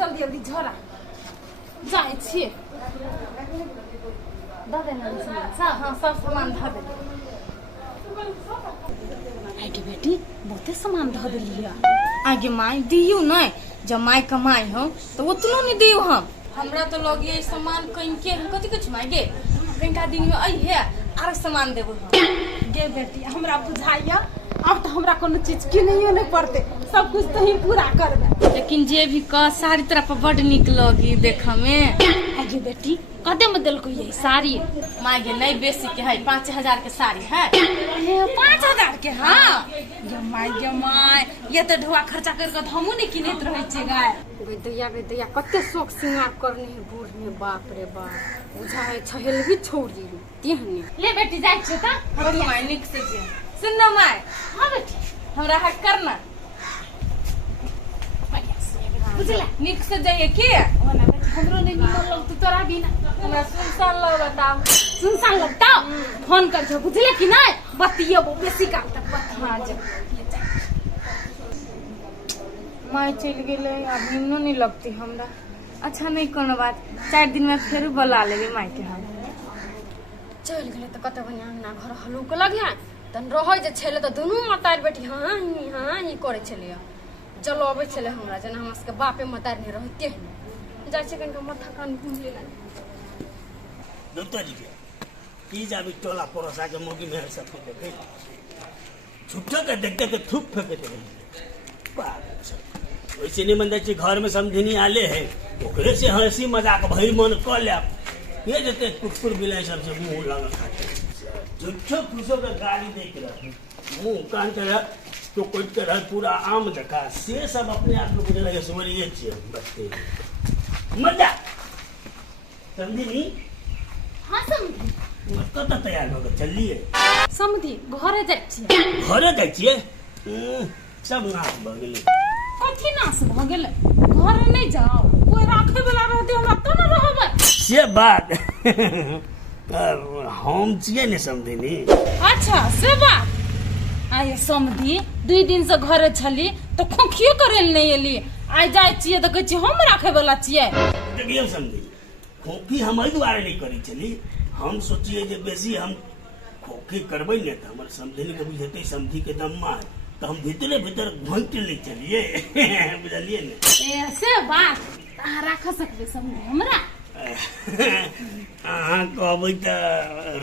जल्दी जल्दी झोरा जाए छिए द देना सामान हाँ सब सामान धर दे आगे बेटी बहुते सामान धर दिलिया आगे माई दियो नहीं जब माई कमाई हो तो उतना नहीं दियो हमरा तो लग ये सामान कहीं के कथि कुछ मांगे कनिका दिन में आई है आर सामान देबो गे बेटी हमरा बुझाइया अब तो हमरा कोनो चीज की नहीं पड़ते सब कुछ तो ही पूरा करबे लेकिन जे भी कह सारी तरफ बड़ निक लगी देख में आगे बेटी कदे में दिल को यही साड़ी मांगे नहीं बेसी के है 5000 के साड़ी है 5000 के हाँ ये माय ये तो ढुआ खर्चा करके हमू नहीं किनत रहे छे गाय दैया कते शौक सिंगार करने है बूढ़ में बाप रे बाप बुझा है छहेल भी छोड़ दी तेहने ले बेटी जाय छे त हम माय निक से जे सुन ना माय हां बेटी हमरा हक करना बुझला निक से जाइए के ओना बेटी हमरो नहीं निकल लग तू तोरा बिना हमरा सुनसान लगता फोन कर छ बुझले कि नहीं बतियो बेसी काम तक बता जे माय चल गेले अब निन्नो नहीं लगती हमरा अच्छा नहीं कोनो बात 4 दिन में फिर बुला लेबे माय के हम चल गेले त कत बने अंगना घर हलू के लगिया तन रहै जे छले त दुनू मतार बेटी हां ही करे छले चलो अबे छले हमरा जना हमरा के बापे मतार नहीं रहते जाय छै कन माथा कान घूम लेला डॉक्टर जी की जाबी टोला परोसा के मोगी में सब के देखे छुट्टा के देखते के थूक फेंके दे वैसे नहीं मन छी घर में समझनी आले है ओकरे से हंसी मजाक भई मन क ले ये जते कुकुर बिलाई सब से मुंह लगा खाते झूठो खुशो के गाड़ी देख रहा मुंह कान के तो कोट के रह पूरा आम देखा से सब अपने आप को बुझे लगे सुमरी ये छी बच्चे मजा समझनी हां समझी मत तो तैयार हो गए चलिए समझी घरे जाय छिए सब नाश भ गेले कथि नाश भ गेले घर नहीं जाओ कोई राखे वाला रहते हमरा त न रहबे से बात हम छिए ने समझनी अच्छा से बात आये समझी 2 दिन से घरे छली तो खोखियो करे नहीं एली आइ जाय छिए त कहै छी हम राखे वाला छिए देखियो समझी खोखी हम एहि दुआरे नहीं करी छली हम सोचिए जे बेसी हम खोखी करबै ने त हमर समझनी के बुझेते समझी के दम्मा तो हम भीतर घोंट ले चलिए बुझलिए ने ऐसे बात राख सकबे समझी हमरा अहाँ कहबै त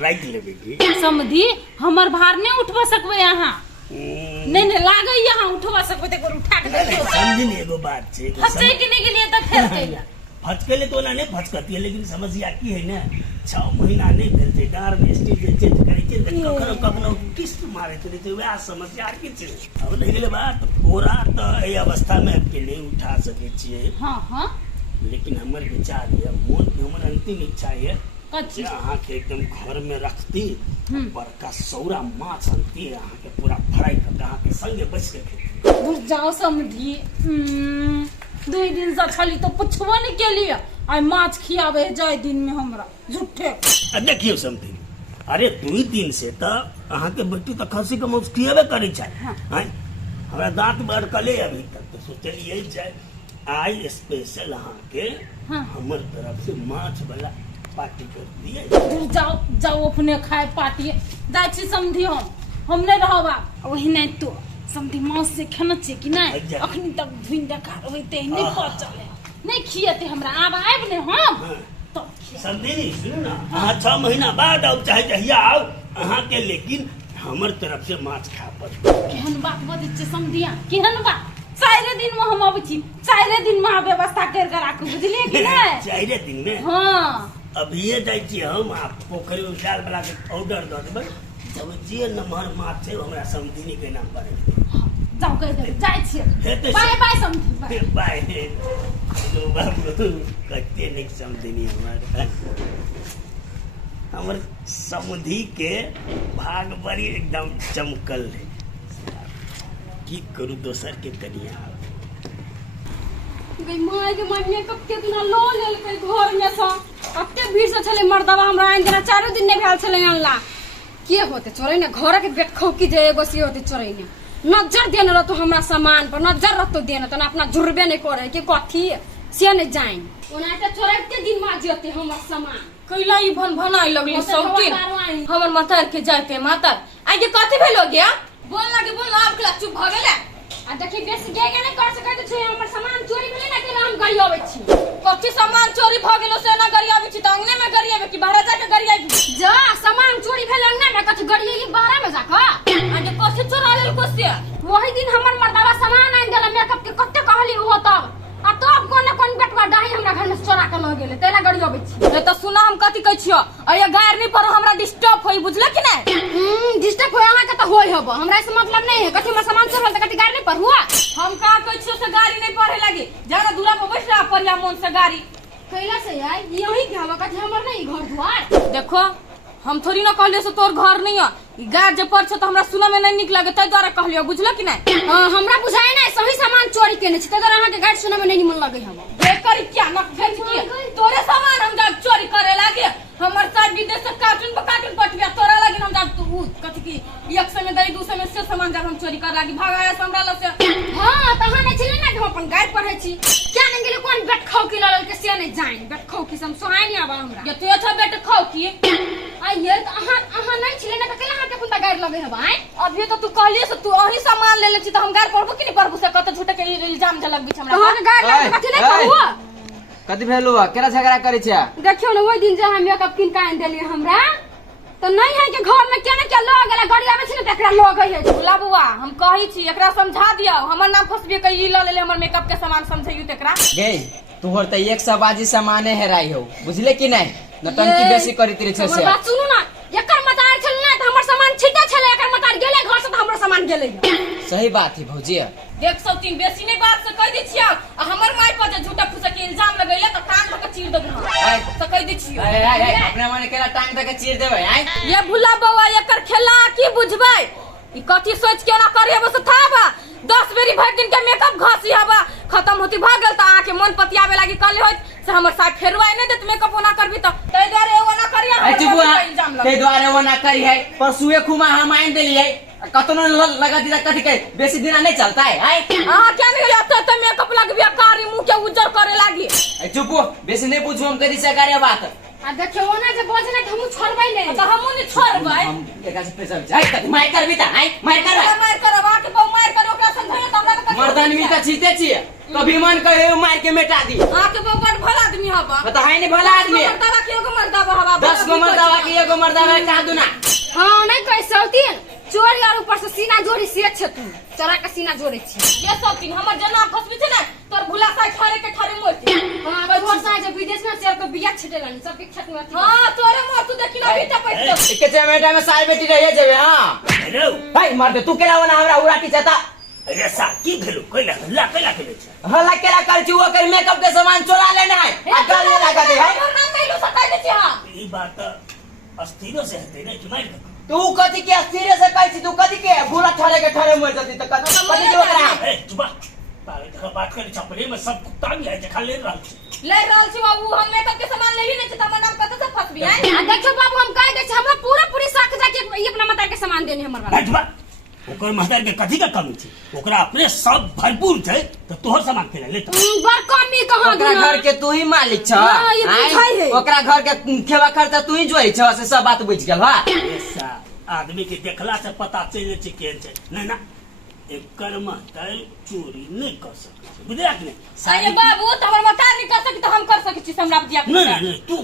राख लेबै की समझी हमर भार नहीं उठवा सकबे अहाँ नहीं लागे यहाँ उठवा सकबे त उठा के दे समझी ने एगो बात छै फसै के नहीं गेलिए त फेर कहिया फटकेले तो ना नहीं फटकती है लेकिन समस्या की है ना 6 महीना नहीं भेलते डार में स्टेज चेंज करै छै त कखनो किस्त मारे छै वह समस्या की छै अब नहीं गेले बात पूरा तो ए अवस्था में अकेले उठा सके छिए हां लेकिन हमर विचार है मन के हमर अंतिम इच्छा है कथि अहाँ के एकदम घर में रखती बड़का सौरा माछ आनती अहाँ के पूरा फ्राई करके अहाँ के संगे बैठ के खेती बुझ जाओ समझी 2 दिन से छली तो पुछबो नहीं के लिए आई माछ खियावे जाय दिन में हमरा झूठे देखियो समझी अरे 2 दिन से तो अहाँ के बेटी तो खसी के मांस खियावे करे छै हमरा दांत में अड़कले अभी तक तो सोचलिए जाए आई स्पेशल अहाँ के हमर तरफ से माछ वाला पार्टी कर दिए जाओ अपने खाए पार्टी जाय छी समझी हम नहीं रहबा वही नहीं तो समझी मांस से खाना छै कि नहीं अखनी तक भुइन देखा होते नहीं पता चले नहीं खियते हमरा आब ने हम तो समझी नहीं सुन ना अहाँ 6 महीना बाद आओ चाहे जहिया आओ अहाँ के लेकिन हमर तरफ से माछ खा पर केहन बात बदै छै समझिया केहन बात 4 दिन में हम आबै छी 4 दिन में व्यवस्था कर के राखू बुझलिए कि नहीं 4 दिन में हां अभी ये जाय छी हम आप पोखरी में डाल वाला के ऑर्डर द देबै जब जे नमहर माछ छै हमरा समझनी के नाम पर जाओ कह दे जाय छी बाय बाय समझी बाय तो बाबू कते निक समझनी हमर समझी के भाग बड़ी एकदम चमकल है की करू दोसर के कनिया गई माय के मम्मी कते दिन लो लेल के घर में से कते भीड़ से छले मर्दवा हमरा आइन जना 4 दिन ने भेल छले अनला के होते चोरै ने घर के बेट खौकी जे एगो सी होते चोरै ने नजर देने रहतो हमरा सामान पर नजर रहतो देने तना अपना जुर्बे नहीं करे कि कथी से नहीं जाए ओनाते चोरते दिन मा जेते हमर सामान कैला ई भन भनाई लगली सब दिन हमर मातार के जाते मातार आगे कथी भेल हो गया बोल अब क्लास चुप भ गेले आ देखी बेसी गे के नहीं कर सकत छै हमर सामान चोरी भेले ना केला हम गई आबै छी कथी सामान चोरी भ गेलो से ना गरिया आबै छी त अंगने में गरिया आबै कि बाहर जाके गरिया आबै जा सामान चोरी भेले अंगना में कथी गरिया ई बाहर में जाका आगे कथी चोरा लेल कोसिया वही दिन हमर मर्दावा सामान आन देला मेकअप के कत्ते कहली हो तब आ तो अब कोन बेटवा डाही हमरा घर में चोरा के ल गेले तेला गड़ी आबै छी रे त सुना हम कथी कहै छियो अरे गायर नहीं पर हमरा डिस्टर्ब होई बुझले कि नहीं डिस्टर्ब होय अहाँ के त होय हबो हमरा से मतलब नहीं है कथी हमर सामान चोरल त कथी गाड़ी नहीं पर हुआ हम का कहै छियो से गाड़ी नहीं पढ़े लगी जाना दूरा पर बैठ रहा परिया मन से गाड़ी कैला से आई यही के हवा कथी हमर नहीं घर द्वार देखो हम थोड़ी ना कहले से तोर घर नहीं है गाड़ जे पर छ त हमरा सुना में नहीं निक लागे तै द्वारा कहलियो बुझलो कि नहीं हमरा बुझाय नहीं सही सामान चोरी केने छी तगर अहाँ के गाड़ी सुना में नहीं मन लगे हम ये करी क्या न भेज के तोरे सामान हम जब चोरी करे लागे हमर साथ विदेश से कार्टून पटविया तोरा लागे हम जब तू कथी की एक समय दई दूसरे में से सामान जब हम चोरी कर लागी भागाया हमरा ल से हां तहां नहीं छले ना कि हम अपन गाड़ी पढ़ै छी क्या नहीं गेले कोन बेट खाओ की लल के से नहीं जाइन बेट खाओ की हम सोहाय नहीं आबा हमरा ये तो अच्छा बेट खाओ की आ ये अहाँ नहीं छले ना त केला हां के अपन गाड़ी लगे हबा अभी तो तू कहलिए से तू अही सामान ले ले छी त हम गाड़ी पढ़बो कि नहीं पढ़बो से कत झूठे के इल्जाम जलक बीच हमरा तोहर गाड़ी लगे कथी नहीं कहू कथी भेलो केरा झगड़ा करे छै देखियो ना ओइ दिन जे हम मेकअप किन का आन देलिए हमरा तो नहीं है कि घर में केने के लोग गेला गाड़ी आबै छै ना एकरा लोग है भोला बुआ हम कहै छी एकरा समझा दियो हमर नाम फसबे के ई ल लेले हमर मेकअप के सामान समझैयू तेकरा गे तोहर त 100 बाजी सामाने हेराई हो बुझले कि नहीं नटंकी बेसी करित रहे छै से बात सुनू ना एकर मतार छल ना त हमर सामान छिटा छले एकर मतार गेले घर से त हमर सामान गेले सही बात है भौजी देख सब तीन बेसी नहीं बात से कह दै छियै आ हमर माय पर जे झूठा फूसा के इल्जाम लगैले त कान धक चीर देबो त कह दै छियै अपने माने केरा टांग धक चीर देबै ये भुला बौआ एकर खेला की बुझबै ई कथी सोच के ना करिए बस थाबा 10 बेरी भर दिन के मेकअप घसी हबा खत्म होती भागल त आके मन पतियावे लागी कहले होय से हमर साथ फेरवाई नहीं देत मेकअप ओना करबी त तै द्वारे ओ ना करिया तै द्वारे ओ ना करी है परसुए खुमा हम आइन देलिए कतनो लगा दी कथी के बेसी दिन नहीं चलता है हां क्या नहीं आता त मेकअप लगबिया कारी मुंह के उज्जर करे लागी चुप बेसी नहीं पूछू हम कदी से करे बात आ देखियो ओना जे बोझने त हम छोड़बै नहीं त हमहु नहीं छोड़बै हम एका से पैसा जाय त मार करबी त मार करबा के बहु मार कर ओकरा समझाए त हमरा के मर्दानवी त छीते छिए कभी मन करे मार के मेटा दी आके बहु बड़ भला आदमी हबा त है नहीं भला आदमी मर्दावा के एगो मर्दावा हबा 10 गो मर्दावा के एगो मर्दावा का दूना हां नहीं कह सौती चोरी और ऊपर से सीना जोड़ी से छ तू चरा के सीना जोड़े छी ये सब तीन हमर जना फसबी छै ना तोर भुला साइ ठारे के ठारे मोती हां बस साइ जे विदेश में से तो बिया छटेलन सब के खेत में हां तोरे मोर तू देखि ना बीटा पैसा एके चमेटा में साल बेटी रहिए जेबे हां हेलो भाई मार दे तू केला बना हमरा उराटी चाहता अरे सा की भेलो कैला कैला केले छै हल्ला केला कर छी वो कर मेकअप के सामान चोरा लेना है अकल ले लगा दे भाई हमर नाम कैलू सकाई दे छी हां ई बात अस्थिरो से हेतै नै कि मार तू कथी के अस्थिर से कहै छी तू कथी के भूला ठारे के ठारे मर जती त कथी के ओकरा ए चुप बात करे छपरे में सब कुत्ता भी है देखा ले रहल छी ले रहल छी बाबू हम मेकअप के सामान लेली नै छ त हमर नाम कत से फसबी है आ देखियो बाबू हम कह दे छी हमरा पूरी साख जाके ई अपना मतार के सामान देनी हमर वाला बैठबा ओकर महतार के कथी का कमी छै ओकरा अपने सब भरपूर छै त तोहर सामान केला ले त बड़ कमी कहां ओकरा घर के तू ही मालिक छ हां ये बुझाई है ओकरा घर के खेवा खर्चा तू ही जोई छ से सब बात बुझ गेल हा ऐसा आदमी के देखला से पता चल छै केहन छै नै ना एकर महतार चोरी नहीं कर सकै छै बुझला कि नहीं अरे बाबू त हमर मतार नहीं कर सकी त हम कर सकै छी हमरा दिया नहीं तू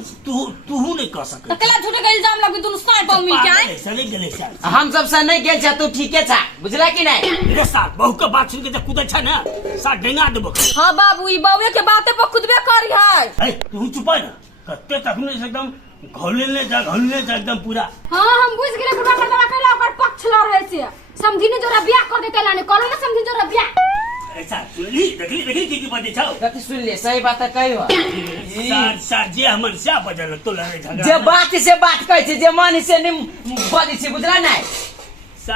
नहीं कर सकै त कला झूठे के इल्जाम लगबी दुनु साइ बहु मिल के आए चले गेले साल हम सब से नहीं गेल छ तू ठीके छ बुझला कि नहीं रे साल बहु के बात सुन के जे कूदे छ ना सा डेंगा देबो हां बाबू ई बाबूए के बाते पर खुदबे करी है ए तू चुप न कते तक में एकदम घोलने जा एकदम पूरा हां हम बुझ गेले बुढ़ा मर्दवा कहला ओकर पक्ष ल रहे से समझी ने जोरा बियाह कर देते लाने करो ना समझी जोरा बियाह ऐसा सुनली देखली की बात छौ कथी सुन ले सही बात कही हो सार जे हमर सा बजल तो लड़े झगड़ा जे बात से बात कहै छै जे मन से नहीं बजै छै बुझला नहीं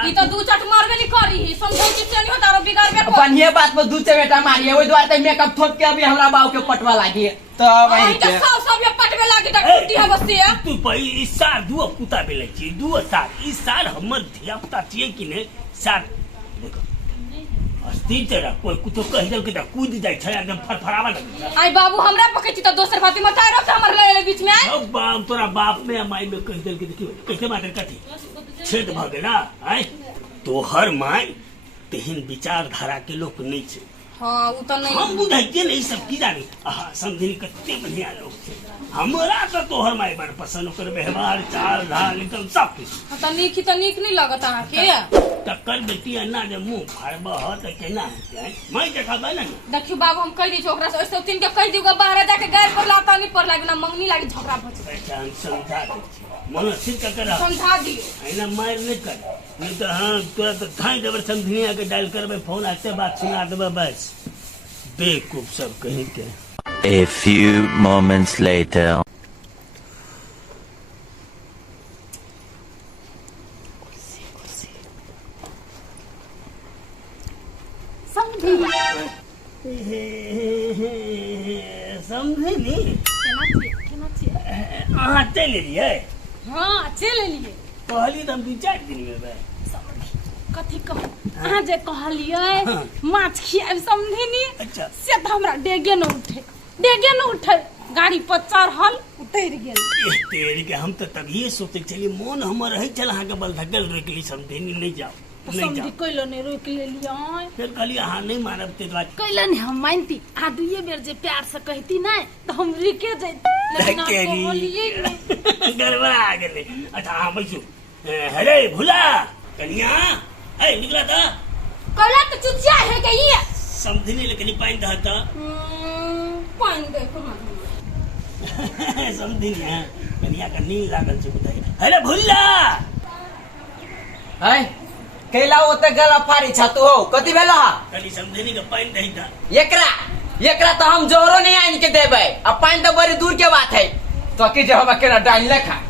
ई तो दू चट मारबे नहीं करी ही समझै छी से नहीं होता रो बिगाड़बे को बढ़िया बात पर दू चमेटा मारिए ओइ द्वारे त मेकअप थोप के अभी हमरा बाऊ के पटवा लागी तो आई के सब ये पटवे लागी त कुटी है बस ये तू पई ई सार दुओ कुत्ता बेले छी दुओ सार ई सार हमर धिया पुता छिए कि ने सार देखो अस्थिर तेरा कोई कुछ कह दल के त कूद जाय छै एकदम फरफरावा लगे। आई बाबू हमरा पकै छी त दोसर भाती मत आरो के हमर ले बीच में आई। अब बाप तोरा बाप में माई में कह दल के देखियो कैसे माटर कथी छेद भ गेला आय तोहर माई तेहन विचारधारा के लोग नहीं छे। हां उ त नहीं हम बुझाइते नहीं सब की जानी आहा समझी कते बढ़िया लोग छे। हमरा तो तोहर माई बड़ पसंद ओकर व्यवहार चाल ढाल एकदम सब कुछ त नीक नहीं लगत अहाँ के। टक्कर बेटी अन्ना जब मुंह फाड़ब त केना हेतै माई देखाबे ना। देखियो बाबू हम कह दी छी ओकरा से ओइसे तीन के कह दियो बाहर जाके गायर पर लाता नहीं पर लागे ना मंगनी लागे झगड़ा भछ। अच्छा हम समझा दे छी मन सिर का करा समझा दियो ऐना मार नहीं कर नहीं तो हाँ तोरा तो थाई देवर समझिया के डायल करबे फोन आते बात सुना देबे बस बेवकूफ सब कहीं के। A few moments later. समझी समझे नहीं केना छी अहाँ चल एलियै। हां चल एलिए कहली तो हम 2-4 दिन में बे कथी कह अहाँ जे कहलियै हाँ। माछ खियाब समझी नी अच्छा से त हमरा डेगे न उठे गाड़ी पर चढ़ल उतर गेल। तेरे के हम तो तभी सोचे चलिए मन हमर रही चल अहाँ के बल धगल रोक ली समझे नहीं जाओ नहीं समझी जाओ कोइलो ने रोक लेलियै फिर कहली अहाँ नहीं मानब ते बात कैला ने हम मानती आ दुइये बेर जे प्यार से कहती नहीं तो हम रुके जैती लेकिन आप कहलिए नहीं। गड़बड़ा गेले। अच्छा हाँ बैसू अरे भुला कनिया ए निकला था कैला तो चुचिया है के ये समझी नहीं लेकिन पानी था पानी दे समझी नहीं है कनिया का नींद लागल छै बताई। अरे भुला है कैला ओते गला फाड़ी छतु हो कथी भेला कनी समझी नहीं का पानी दही था एकरा तो हम जोरो नहीं आइन के देबै अब पानी तो बड़ी दूर के बात है तो की जे हम केना डाइन लेखा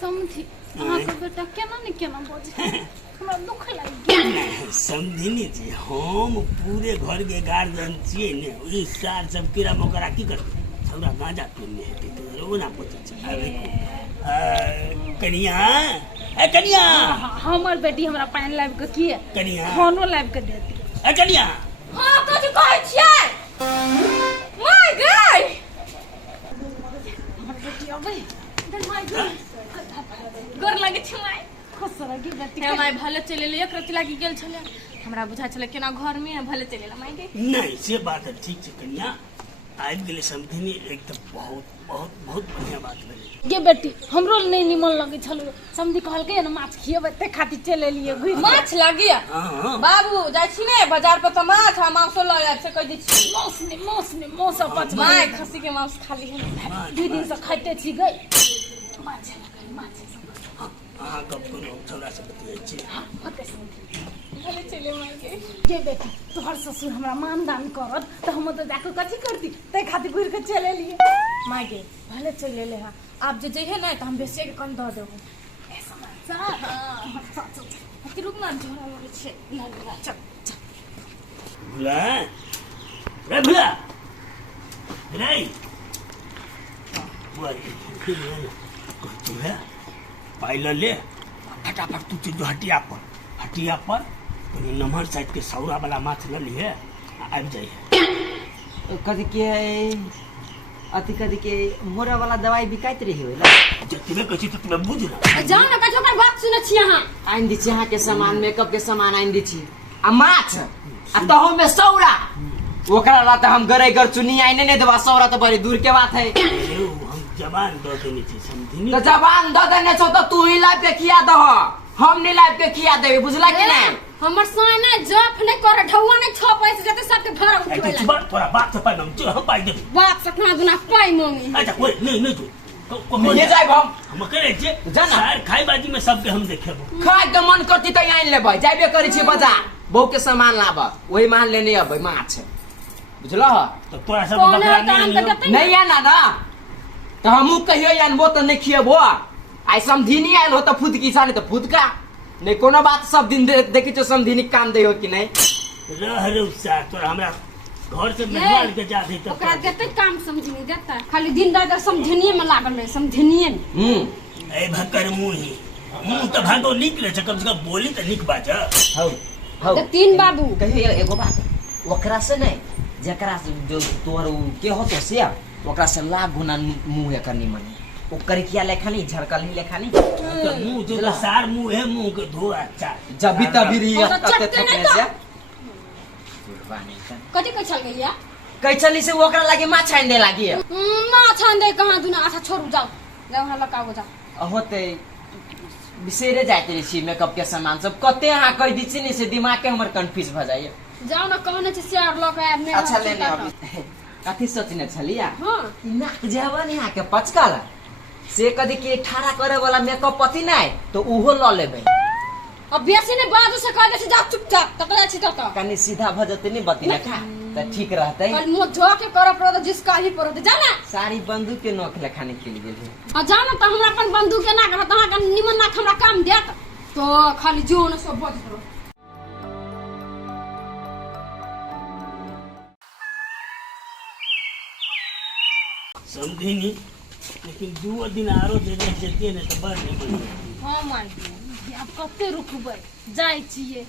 समझी अहाँ के बेटा केना बोझे हमरा दुख लागी समझी जी हम पूरे घर के गार्जियन छियै ने ई सार सब कीड़ा मकोड़ा की करते हमरा गांजा पीने हेतै तो रोना पहुंचे छै। अरे कनिया ए कनिया हमर बेटी हमरा पानी लाब के किए कनिया खानो लाब के देती। ए कनिया हां कथी कहै छियै माय गॉड हमर बेटी अबै माय गोर लागे छै माय खुश रही बेटी हे माय भले चले ले एक रति लागी गेल छले हमरा बुझा छले केना घर में भले चले ला माय गे नहीं से बात है ठीक छै कनिया आबि गेलै समझनी एकदम बहुत बहुत बहुत बढ़िया बात भेलै। ये बेटी हमरो नहीं निमन लगे छलो समझी कहलकै न माछ खियेबै ते खातिर चले लिए घुरि माछ लागी हाँ बाबू जाइ छी ने बाजार पर त माछ आ मांसो ल आब से कह दै छी मौस पच माय खसी के मांस खाली है 2 दिन से खाइते छी गई माछ अहाँ कब कोनो छोरा से बतियै छी भले चले माय गे ये बेटी तोहर ससुर हमरा मानदान करत त हम त जाके कथी करती ते खातिर घुरि के चले लिए माय गे भले चले ले हा आप जे जइहे ना त हम बेसिए के कम द देबो ऐसा हती रुक ना झोरा लगे छे ला चल भुला रे भुला रे बोल कहती है पाइल ले फटाफट तू चल हटिया पर कहीं नमहर साइड के सौरा वाला माछ ल लिए आबि जाइए। कथी के अति कथी के मोरा वाला दवाई बिकाइत रही होला जतबे कछि ततबे बुझ ना जाओ ना कथो कर बात सुनै छी अहाँ आइन दी छी अहाँ के सामान मेकअप के सामान आइन दी छी आ माछ आ तहो में सौरा ओकरा ला त हम गरै गर चुनी आइने ने देबा सौरा तो बड़ी दूर के बात है। हम जवान दो देने छी समझनी तो जवान द देने छौ तो तू ही लाइफ के खिया दह हम नहीं लाइफ के खिया देबे बुझला कि नहीं। हमर सोने जफ नहीं करे ढौआ नहीं छ पैसे जते सबके घर उठबै ऐ बात तोरा बात से पाइ जो हम पाइ देब बात सखना दुना पाई मंगी अच्छा कोई नहीं जो ले जाइब हम करे छे जाना। सार खाई बाजी में सबके हम देखेबो खाय के मन करती त आइन लेबै जाइबे करै छी बाजार बहु के सामान लाब वही मान लेने अबै माछ बुझला तो तोरा सब बकरा नहीं आना ना तो हमू कहियो आनबो तो नहीं खियबो आई समधिनी आयल हो तो फुदकी साले तो फुदका नहीं कोनो बात सब दिन देखी तो समधिनी काम दे हो कि नहीं रह रे सा तोरा हमरा घर से मेहमान के जा दे तो ओकरा देते काम समझ नहीं देता खाली दिन रात समझनिए में लागल रहे समझनिए में ए भक्कर मुंह तो भागो निकले छ कम से कम बोली तो निक बाज हौ हौ तो 3 बाबू कहियो एगो बात ओकरा से नहीं जकरा से जो तोर के होतो से ओकरा से लाख गुना मुंह एकर निमन ओकर किया लेखा नहीं झरकल ही लेखा नहीं तो मुंह जो सार मुंह है मुंह के धो अच्छा जब भी तभी रही वो तो कते चटते थकने नहीं से कथी के चल गई या कई चली से ओकरा लागे माछ आंदे लागी माँ छान दे कहाँ दुना अच्छा छोड़ू जाओ जाओ वहाँ लकाओ जाओ होते बिसेरे जाते रही छी मेकअप के सामान सब कते अहाँ कह दी छी नहीं से दिमाग के हमर कंफ्यूज भ जाइए जाओ ना कहने से शेयर लग आए मैं अच्छा लेने अभी कथी सोचने छलिया हाँ नाक जेवन यहाँ के पचकाला से कदी के ठाड़ा करे वाला मेकअप पति नहीं तो उहो ल लेबे अब बेसी ने बाजू से कह दे से जा चुपचाप तक छी तक कनी सीधा भजते नहीं बतिना खा त ठीक रहते कल मुंह धो के कर पड़ो जिसका ही पड़ो जाना सारी बंदूक के नोक ले खाने के लिए गेल आ जाना त हमरा अपन बंदूक के ना करत अहाँ के निमन ना हमरा काम देत तो खाली जो न सब बज करो समझी लेकिन 2 दिन आरो जे जेतिए ने तो बड़ नहीं बनी हाँ माय अब कते रुकबै जाय छियै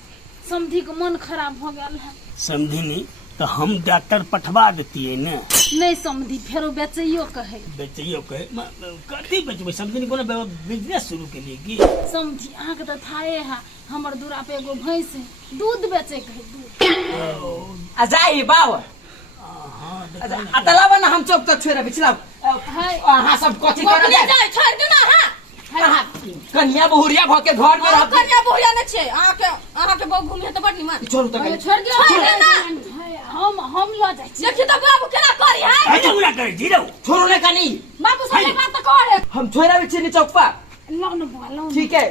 समधी के मन खराब भ गेल है समझी तो हम डॉक्टर पठवा देतिए ने नहीं समधी फेरो बेचैयो कहे बेचियो कहे कथी बेचबै समझी कोनो बिजनेस शुरू के लिए की समधी अहाँ के त थाए है हमर दूरा पे एगो भैंस है दूध बेचे कहे दूध आ जाई बाव अतलावा ना हम चौक तक छोड़ बिचला हां सब कथी कर जाए छोड़ दे ना हां कन्या बहुरिया भ के घर में रहत कन्या बोलिया न छे अहाँ के बहु घूमे त बड निमन चलू त छोड़ दियो ना हम ल जाय छी देखि त बाबू केना करी है अरे उड़ा कर जीरो छोड़ो ने कनी बाबू से बात त करे हम छोरा बिछे नी चौक पर लग्न बोलो ठीक है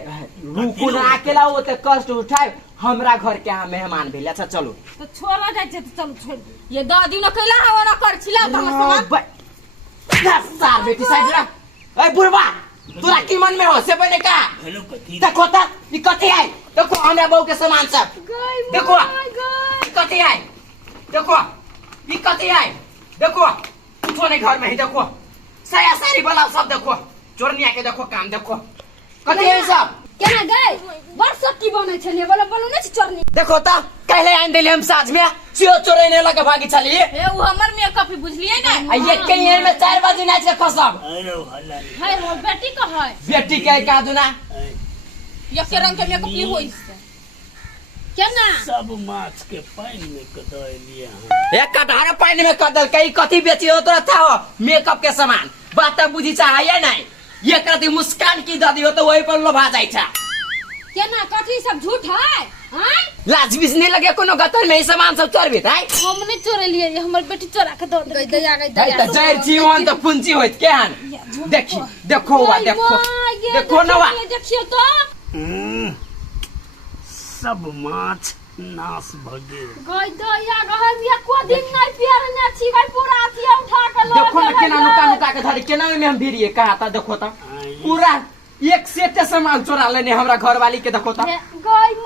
रुको ना अकेला वो ते कष्ट उठाए हमरा घर के यहाँ मेहमान भेल अच्छा चलो तो छोड़ा जाय छै त चल छोड़ ये दादी न कैला हवा न कर छिला त हम समान सार बेटी साइड रह ए बुढ़वा तोरा की मन में हो से बने का हेलो कथी देखो त ई कथी है देखो हमरा बहू के सामान सब देखो ई कथी है देखो ई कथी है देखो कुछो नहीं घर में ही देखो साया सारी वाला सब देखो चोरनिया के देखो काम देखो कथी है सब केना गए वर्ष की बने छले बोले बोलू ने चोरनी देखो त कहले आइन देले हम साँझ में सियो चोरैने लगे भागी चलिए ए उ हमर मेकअप बुझलिए ना आ ये कहीं में 4 बजे नाच के खसब अरे हल्ला है हो बेटी का है बेटी के का दुना ये के रंग के मेकअप नहीं होई से केना सब माछ के पानी में कदय लिए एक कटार पानी में कदल कई कथी बेची हो तो था मेकअप के सामान बात बुझी चाहिए नहीं ये करती मुस्कान की दादी हो तो वही पर लोभा जाय छा केना कथी सब झूठ है हैं लाज बिस नहीं लगे कोनो गतर में सामान सब चोर भी थाई हम नहीं चोरे लिए हमर बेटी चोरा के दो दे दया त जय जीवन तो पुंजी होत केहन देखी देखो वा देखो देखो नवा देखियो तो सब माछ नाश भ गेल गई दया गहर बिया को दिन नहीं पियर ने छी गई पूरा अथिया उठा के लो देखो ना केना नुका नुका के धरी केना में हम भिरिए कहा था देखो त पूरा एक सेट सामान चोरा लेने हमरा घर वाली के देखो त गई म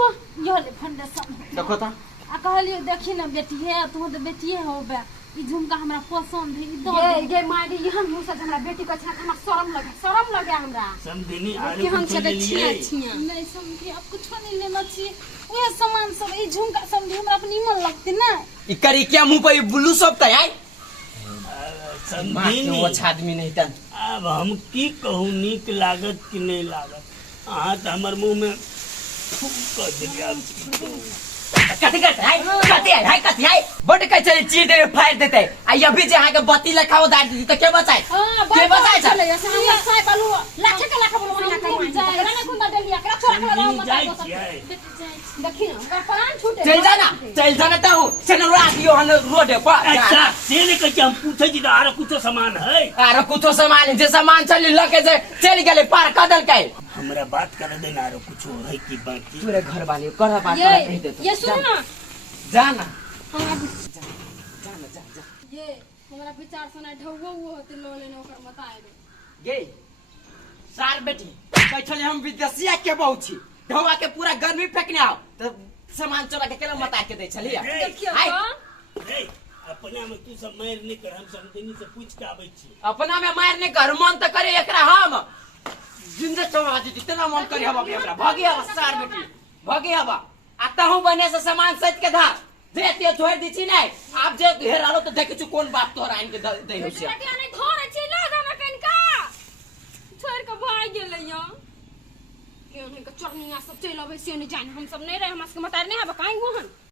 यो ले फंडे सब देखो त आ कहलियो देखी ना बेटी है तू तो बेटी है हो बे ई झुमका हमरा पसंद है ई दो ये मारी यहां मुंह से हमरा बेटी को छा हमरा शर्म लगे हमरा समझनी आरे कि हम कुछ से छिया लिए छिया नहीं समझी अब कुछ नहीं लेना चाहिए वो सामान सब ई झुमका समझी हमरा अपनी मन लगती ना ई करी क्या मुंह पे ब्लू सब त आई समझनी वो आदमी नहीं तन अब हम की कहूँ नीक लागत कि नहीं लागत अहाँ तो हमार मुंह में फूक कर दिया कथी कथी है बड़ कह चली चीर दे फाड़ देते आ अभी जे अहाँ के बत्ती लखाओ दार दी तो के बचाए के बचाए चले ऐसे हम साई बालू लाखे के लाख बोलो वहां का ना कुंदा देलिया करा छोरा के रहो मत देखी ना प्राण छूटे चल जाना तो चनरा दियो हन रोड पर अच्छा से ने कह हम पूछे जी आरो कुछ सामान है आरो कुछो सामान जे सामान चली लके जे चल गेले पार कदल के हमरा बात कर दे ना आरो कुछ है कि बाकी पूरे घर वाले कर बात कर कह दे ये सुन ना जाना जा ये हमरा विचार सुना ढौगो वो होते लो लेने ओकर बताए दे गे सार बेटी कह छले हम विदेशिया के बहु छी ढौवा के पूरा गर्मी फेंकने आओ तो सामान चोरा के केला मता के दे छलिए देखियो रे अपना में तू सब मार नहीं कर हम समझनी से पूछ के आबै छी अपना में मार नहीं कर मन तो करे एकरा हम जिंदे चमा जितना मन करे हम हमरा भागी अब सार बेटी भागी अब आता हूँ बने से सामान सच के धार देते छोड़ दी छी नहीं आप जे घेर आलो तो देखे छु कौन बात तोहर आइन के दे हो से बेटिया नहीं धोरे छी लग हमरा कनिका छोड़ के भाग गेलै या केहन के चरनिया सब चल आबै से नहीं जान हम सब नहीं रहे हमरा के मतार नहीं हबे काई मोहन